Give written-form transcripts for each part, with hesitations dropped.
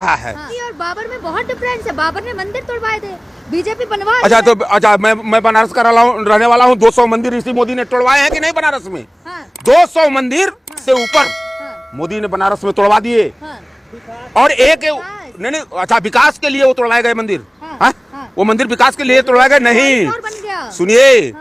है। और बाबर में बहुत डिफरेंस है। बाबर ने मंदिर तोड़वाए थे, बीजेपी बनवा। अच्छा मैं बनारस का रहने वाला हूँ। 200 मंदिर इसी मोदी ने तोड़वाए हैं कि नहीं बनारस में? 200 मंदिर से ऊपर मोदी ने बनारस में तोड़वा दिए। और एक नहीं, अच्छा विकास के लिए वो तोड़वाए गए मंदिर। वो मंदिर विकास के लिए तोड़वाए गए नहीं। सुनिए,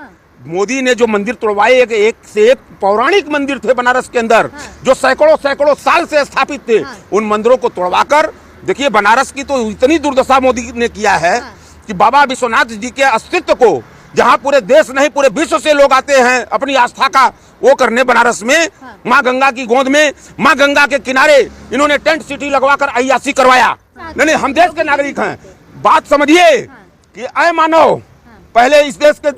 मोदी ने जो मंदिर तोड़वाए एक से एक पौराणिक मंदिर थे बनारस के अंदर, जो सैकड़ों साल से स्थापित थे। उन मंदिरों को तोड़वाकर देखिए, बनारस की तो इतनी दुर्दशा मोदी ने किया है कि बाबा विश्वनाथ जी के अस्तित्व को, जहां पूरे देश नहीं पूरे विश्व से लोग आते हैं अपनी आस्था का वो करने, बनारस में माँ गंगा की गोद में, माँ गंगा के किनारे इन्होंने टेंट सिटी लगवाकर अय्यासी करवाया। नहीं, हम देश के नागरिक हैं। बात समझिए कि अय मानव, पहले इस देश के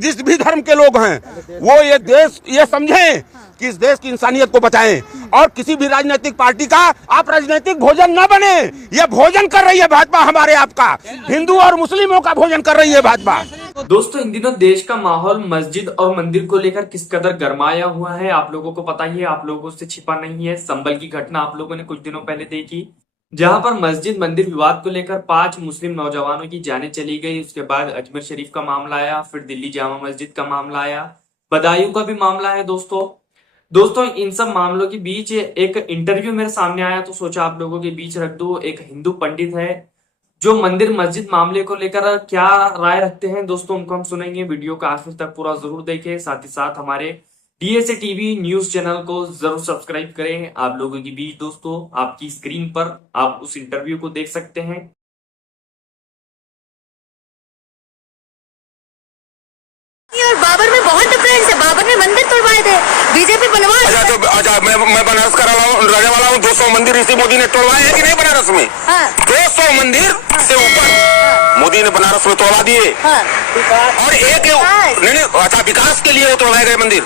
जिस भी धर्म के लोग हैं वो ये देश ये समझें कि इस देश की इंसानियत को बचाएं, और किसी भी राजनीतिक पार्टी का आप राजनीतिक भोजन न बने। ये भोजन कर रही है भाजपा, हमारे आपका हिंदू और मुस्लिमों का भोजन कर रही है भाजपा। दोस्तों, इन दिनों देश का माहौल मस्जिद और मंदिर को लेकर किस कदर गरमाया हुआ है आप लोगों को पता ही है, आप लोगों से छिपा नहीं है। संभल की घटना आप लोगों ने कुछ दिनों पहले देखी, जहां पर मस्जिद मंदिर विवाद को लेकर 5 मुस्लिम नौजवानों की जानें चली गई। उसके बाद अजमेर शरीफ का मामला आया, फिर दिल्ली जामा मस्जिद का मामला आया, बदायूं का भी मामला है। दोस्तों इन सब मामलों के बीच एक इंटरव्यू मेरे सामने आया, तो सोचा आप लोगों के बीच रख दो। एक हिंदू पंडित है जो मंदिर मस्जिद मामले को लेकर क्या राय रखते हैं, दोस्तों उनको हम सुनेंगे। वीडियो का आखिर तक पूरा जरूर देखें, साथ ही साथ हमारे डीएसए टीवी न्यूज चैनल को जरूर सब्सक्राइब करें। आप लोगों के बीच दोस्तों आपकी स्क्रीन पर आप उस इंटरव्यू को देख सकते हैं। और बाबर में बहुत डिफरेंस है। बाबर ने मंदिर तोड़वाए थे, बीजेपी बनवा। अच्छा मैं बनारस का रहने वाला हूँ। 200 मंदिर इसी मोदी ने तोड़वाए हैं कि नहीं बनारस में? 200 मंदिर से ऊपर मोदी ने बनारस में तोड़वा दिए। और एक नहीं, अच्छा विकास के लिए वो तोड़वाए गए मंदिर।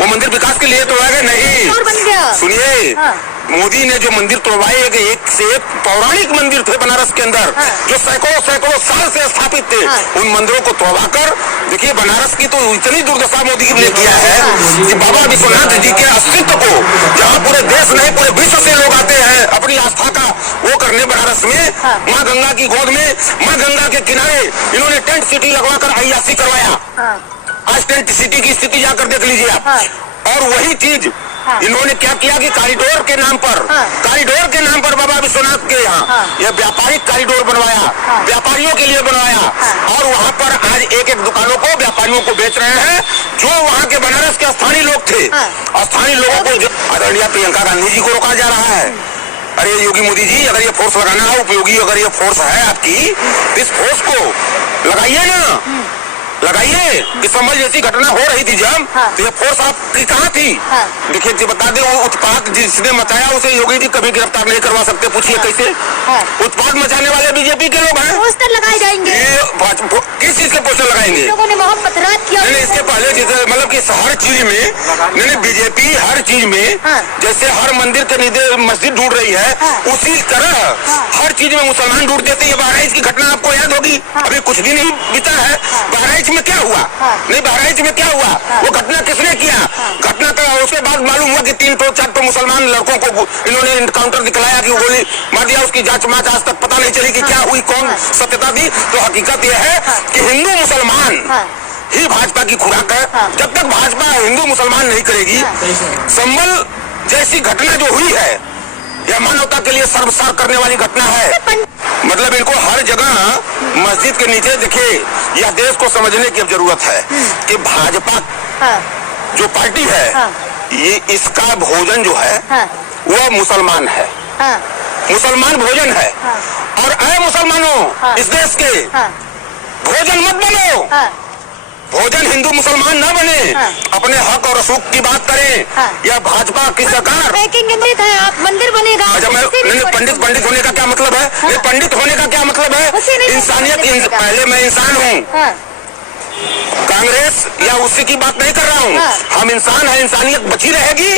वो मंदिर विकास के लिए तोड़वाए गए नहीं। सुनिए, मोदी ने जो मंदिर तोड़वाए एक से एक पौराणिक मंदिर थे बनारस के अंदर, जो सैकड़ों साल से स्थापित थे। उन मंदिरों को तोड़वाकर देखिए, बनारस की तो इतनी दुर्दशा मोदी ने किया है कि बाबा विश्वनाथ जी के अस्तित्व को, जहां पूरे देश नहीं पूरे विश्व से लोग आते हैं अपनी आस्था का वो करने, बनारस में माँ गंगा की गोद में, माँ गंगा के किनारे इन्होंने टेंट सिटी लगवाकर अय्यासी करवाया। आज टेंट सिटी की स्थिति जाकर देख लीजिए आप। और वही चीज इन्होंने क्या किया कि कॉरिडोर के नाम पर बाबा विश्वनाथ के यहाँ यह व्यापारिक कॉरिडोर बनवाया, व्यापारियों के लिए बनवाया। और वहाँ पर आज एक दुकानों को व्यापारियों को बेच रहे हैं, जो वहाँ के बनारस के स्थानीय लोग थे। स्थानीय लोगों को आदरणीय प्रियंका गांधी जी को रोका जा रहा है। अरे योगी मोदी जी, अगर ये फोर्स लगाना है उपयोगी, अगर ये फोर्स है आपकी, इस फोर्स को लगाइए ना, लगाइए। इस संभल जैसी घटना हो रही थी जब, तो ये फोर्स आपकी कहाँ थी? देखिए बता दे, वो उत्पाद जिसने मचाया उसे योगी जी कभी गिरफ्तार नहीं करवा सकते। पूछिए कैसे? उत्पाद मचाने वाले बीजेपी के लोग हैं। पोस्टर लगाए जाएंगे। किस चीज के पोस्टर लगाएंगे? लोगों ने बहुत पथराव किया। नहीं, इसके पहले जैसे मतलब कि हर चीज में नहीं, बीजेपी हर चीज में जैसे हर मंदिर के मस्जिद ढूंढ रही है, उसी तरह हर चीज में मुसलमान ढूंढ देते हैं। बहराइच की घटना आपको याद होगी, अभी कुछ दिन ही बीता है। बहराइच में क्या हुआ? नहीं, बहराइच में क्या हुआ? वो घटना किसने किया? घटना का उसके बाद मालूम हुआ कि 3-4 मुसलमान लड़कों को इन्होंने एनकाउंटर दिखलाया कि गोली मार दिया। उसकी जांच माच आज तक पता नहीं चली कि क्या हुई, कौन सत्यता दी। तो हकीकत यह है कि हिंदू मुसलमान ही भाजपा की खुराक है। जब तक भाजपा हिंदू मुसलमान नहीं करेगी, संभल जैसी घटना जो हुई है यह मानवता के लिए शर्मसार करने वाली घटना है। मतलब इनको हर जगह मस्जिद के नीचे देखिए, यह देश को समझने की अब जरूरत है कि भाजपा जो पार्टी है, ये इसका भोजन जो है वह मुसलमान है, मुसलमान भोजन है। और अय मुसलमानों, इस देश के भोजन मत बनो, भोजन हिंदू मुसलमान न बने, अपने हक और असूख की बात करें। यह भाजपा की सरकार है, आप मंदिर बनेगा। अच्छा, मैं पंडित होने का क्या मतलब है? ये पंडित होने का क्या मतलब है? इंसानियत, पहले मैं इंसान हूँ। कांग्रेस या उसी की बात नहीं कर रहा हूँ। हम इंसान हैं, इंसानियत बची रहेगी,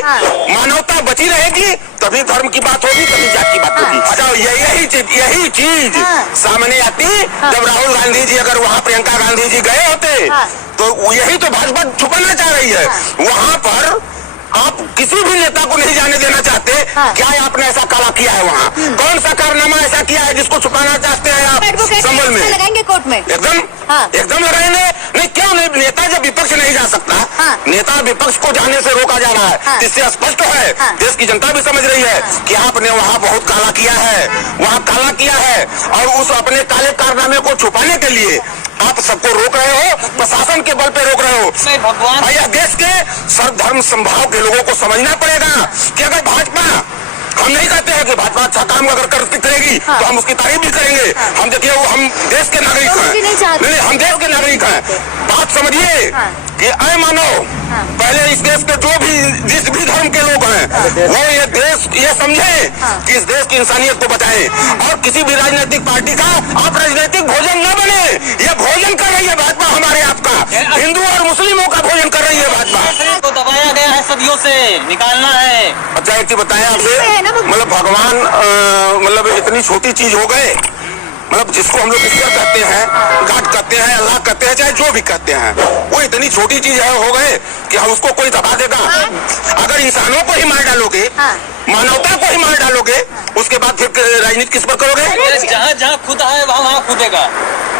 मानवता बची रहेगी, तभी धर्म की बात होगी, तभी जात की बात होगी। अच्छा, यही चीज सामने आती जब राहुल गांधी जी अगर वहाँ प्रियंका गांधी जी गए होते, तो यही तो भाजपा छुपाना चाह रही है। वहाँ पर आप किसी भी नेता को नहीं जाने देना चाहते। क्या आपने ऐसा काला किया है वहाँ? कौन सा कारनामा ऐसा किया है जिसको छुपाना चाहते हैं आप संभल में? लगाएंगे कोर्ट में एकदम एकदम लगाएंगे। नहीं क्यों नहीं? नेता जब विपक्ष नहीं जा सकता, नेता विपक्ष को जाने से रोका जा रहा है, इससे स्पष्ट है, देश की जनता भी समझ रही है कि आपने वहाँ बहुत काला किया है, वहाँ काला किया है। और उस अपने काले कारनामे को छुपाने के लिए आप सबको रोक रहे हो, प्रशासन के बल पे रोक रहे हो। भगवान यह देश के सर्वधर्म संभाव के लोगों को समझना पड़ेगा कि अगर भाजपा, हम नहीं कहते हैं कि भाजपा अच्छा काम अगर करेगी तो हम उसकी तारीफ भी करेंगे। हम देखिए वो हम देश के नागरिक हैं, नहीं हम देश के नागरिक हैं। बात समझिए कि ऐ मानो पहले इस देश के जो भी जिस भी धर्म के लोग हैं वो ये देश ये समझे कि इस देश की इंसानियत को बचाएं। और किसी भी राजनीतिक पार्टी का आप राजनीतिक भोजन न बने। ये भोजन कर रही है भाजपा हमारे आपका, हिंदू और मुस्लिमों का भोजन कर रही है भाजपा। को दबाया गया है, सदियों से निकालना है। अच्छा एक चीज बताएं आपसे, मतलब भगवान मतलब इतनी छोटी चीज हो गए, मतलब जिसको हम लोग ईश्वर कहते हैं, गॉड कहते हैं, अल्लाह कहते हैं, चाहे जो भी कहते हैं, वो इतनी छोटी चीज है हो गए कि हम उसको कोई दबा देगा। अगर इंसानों को ही मार डालोगे, मानवता को ही मार डालोगे, उसके बाद फिर राजनीति किस पर करोगे? जहाँ जहाँ खुदा है वहाँ खुदेगा।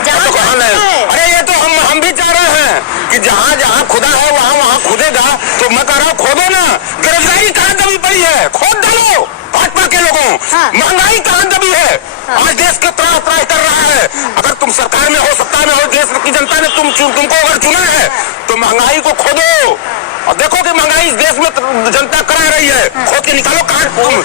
तो कहाँ नहीं? अरे ये तो हम भी चाह रहे हैं कि जहाँ जहाँ खुदा है वहाँ खुदेगा। तो मैं कह रहा हूँ खोदो ना। बेरोजगारी कहाँ दबी पड़ी है, खोद डालो भाजपा के लोगों। महंगाई कहाँ दबी है, आज देश के त्राह त्राह कर रहा है। अगर तुम सरकार में हो, सत्ता में हो, देश की जनता ने तुमको अगर चुना है तो महंगाई को खोदो और देखो कि महंगाई इस देश में जनता करा रही है, खोद के निकालो।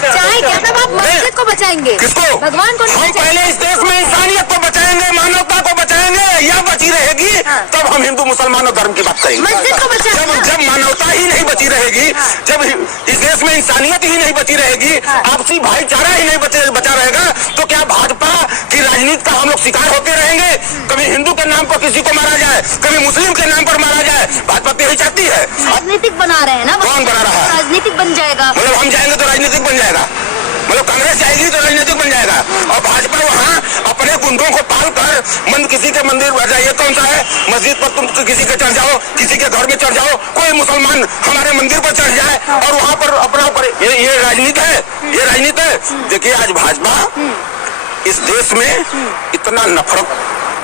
चाहे क्या तब आप मस्जिद को बचाएंगे, किसको? भगवान को? हम पहले इस देश में इंसानियत को बचाएंगे, मानवता को बचाएंगे, यह बची रहेगी तब हम हिंदू मुसलमान और धर्म की बात करेंगे। मस्जिद को बचाएंगे। जब मानवता ही नहीं बची रहेगी, जब इस देश में इंसानियत ही नहीं बची रहेगी, आपसी भाईचारा ही नहीं बचा रहेगा, तो क्या भाजपा की राजनीति का हम लोग शिकार होते रहेंगे? कभी हिंदू के नाम पर किसी को मारा जाए, कभी मुस्लिम के नाम पर मारा जाए। भाजपा तो यही चाहती है। राजनीतिक बना रहे हैं ना, कौन बना रहा है? राजनीतिक बन जाएगा। मतलब हम जाएंगे तो राजनीतिक बन जाएगा, मतलब कांग्रेस जाएगी तो राजनीतिक बन जाएगा। और भाजपा वहाँ अपने गुंडों को पाल कर किसी के मंदिर में जाइए, कौन सा है मस्जिद पर तुम किसी के चढ़ जाओ, किसी के घर में चढ़ जाओ, कोई मुसलमान हमारे मंदिर पर चढ़ जाए और वहाँ पर अपना ये राजनीति है, ये राजनीति है। देखिए आज भाजपा इस देश में इतना नफरत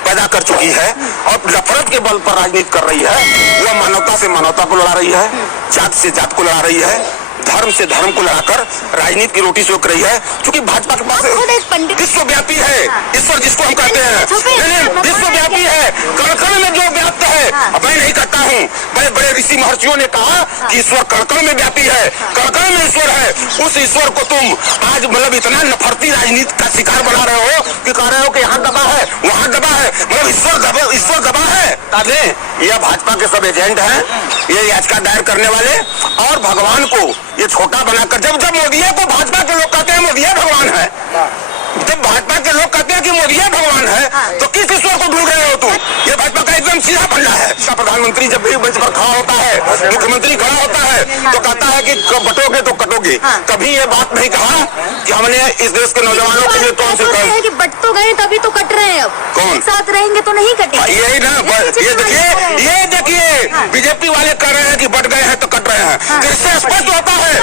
पैदा कर चुकी है और नफरत के बल पर राजनीति कर रही है। वह मानवता से मानवता को लड़ा रही है, जात से जात को लड़ा रही है, धर्म से धर्म को लड़ाकर राजनीति की रोटी सेक रही है। क्योंकि भाजपा के पास विश्वव्यापी है, ईश्वर जिसको हम कहते हैं, विश्वव्यापी है, कण-कण में जो व्याप्त है। मैं नहीं कहता हूँ, बड़े बड़े ऋषि महर्षियों ने कहा कि ईश्वर कण-कण में व्यापी है, कण-कण में ईश्वर है। उस ईश्वर को तुम आज मतलब इतना नफरती राजनीति का शिकार बना रहे हो कि कह रहे हो कि यहाँ दबा है, वहाँ दबा है, मतलब ईश्वर दबा है। यह भाजपा के सब एजेंट हैं, ये याचिका दायर करने वाले, और भगवान को ये छोटा बनाकर जब मोदी को भाजपा के लोग कहते हैं मोदी भगवान है, जब भाजपा के लोग कहते हैं कि मोदी भगवान है, तो किस ईश्वर को ढूंढ रहे हो तुम? ये भाजपा का एकदम सीधा फंडा है। प्रधानमंत्री जब भी मंच पर खड़ा होता है, मुख्यमंत्री खड़ा होता है, तो कहता है कि बटोगे तो कटोगे। कभी ये बात नहीं कहा कि हमने इस देश के नौजवानों के लिए कौन से बट तो गए तभी तो कट रहे हैं। अब कौन साथ रहेंगे तो नहीं कटेंगे। यही ना, ये देखिए बीजेपी वाले कह रहे हैं कि बट गए हैं तो कट रहे हैं। इससे स्पष्ट होता है,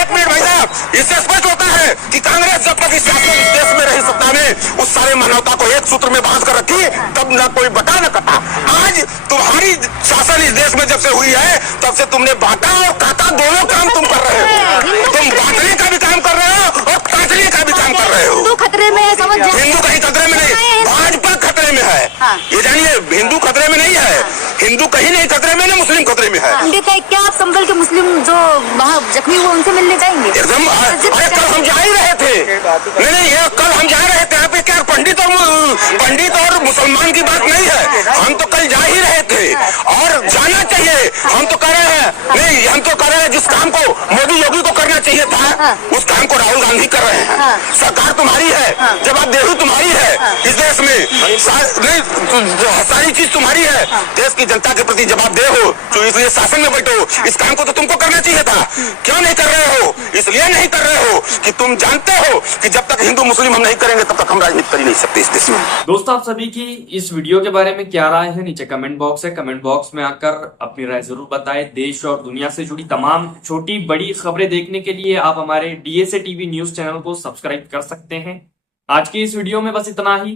एक मिनट भाई साहब, इससे स्पष्ट होता है कि कांग्रेस जब तक इस देश में रही सत्ता में, उस सारे मानवता को एक सूत्र में बांध कर रखी, तब न कोई बटा न कटा। आज तुम्हारी शासन इस देश में जब से हुई है, तब से तुमने बांटा और काटा, दोनों काम तुम कर रहे हो। तुम बांटने का भी काम कर रहे हो और काटने का भी काम कर रहे हो। हिंदू खतरे में है, समझ जाओ। हिंदू कहीं खतरे में नहीं, भाजपा खतरे में है। ये जानिए, हिंदू खतरे में नहीं है, हिंदू कहीं नहीं खतरे में, ना मुस्लिम खतरे में है। पंडित है क्या? आप संभल के मुस्लिम जो वहाँ जख्मी हुए उनसे मिलने जाएंगे? एकदम। अरे कल हम जा ही रहे थे, नहीं ये कल हम जा रहे थे। यहाँ पे क्या पंडित और मुसलमान की बात नहीं है, हम तो कल जा ही रहे थे और जाना चाहिए। हम तो कह रहे हैं, नहीं हम तो कह रहे हैं जिस काम को मोदी योगी को करना चाहिए था, उस काम को राहुल गांधी कर रहे हैं। सरकार तुम्हारी है, जवाबदेही तुम्हारी है, इस देश में सारी चीज तुम्हारी है, देश की जनता के प्रति जवाबदेह हो, तो इसलिए शासन में बैठो। इस काम को तो तुमको करना चाहिए था, क्यों नहीं कर रहे हो? इसलिए नहीं कर रहे हो कि तुम जानते हो कि जब तक हिंदू मुस्लिम हम नहीं करेंगे तब तक हम राजनीति कर ही नहीं सकते इस देश में। दोस्तों, आप सभी की इस वीडियो के बारे में क्या राय है? नीचे कमेंट बॉक्स है, कमेंट बॉक्स में आकर अपनी राय जरूर बताएं। देश और दुनिया से जुड़ी तमाम छोटी बड़ी खबरें देखने के लिए आप हमारे DSA TV न्यूज चैनल को सब्सक्राइब कर सकते हैं। आज की इस वीडियो में बस इतना ही।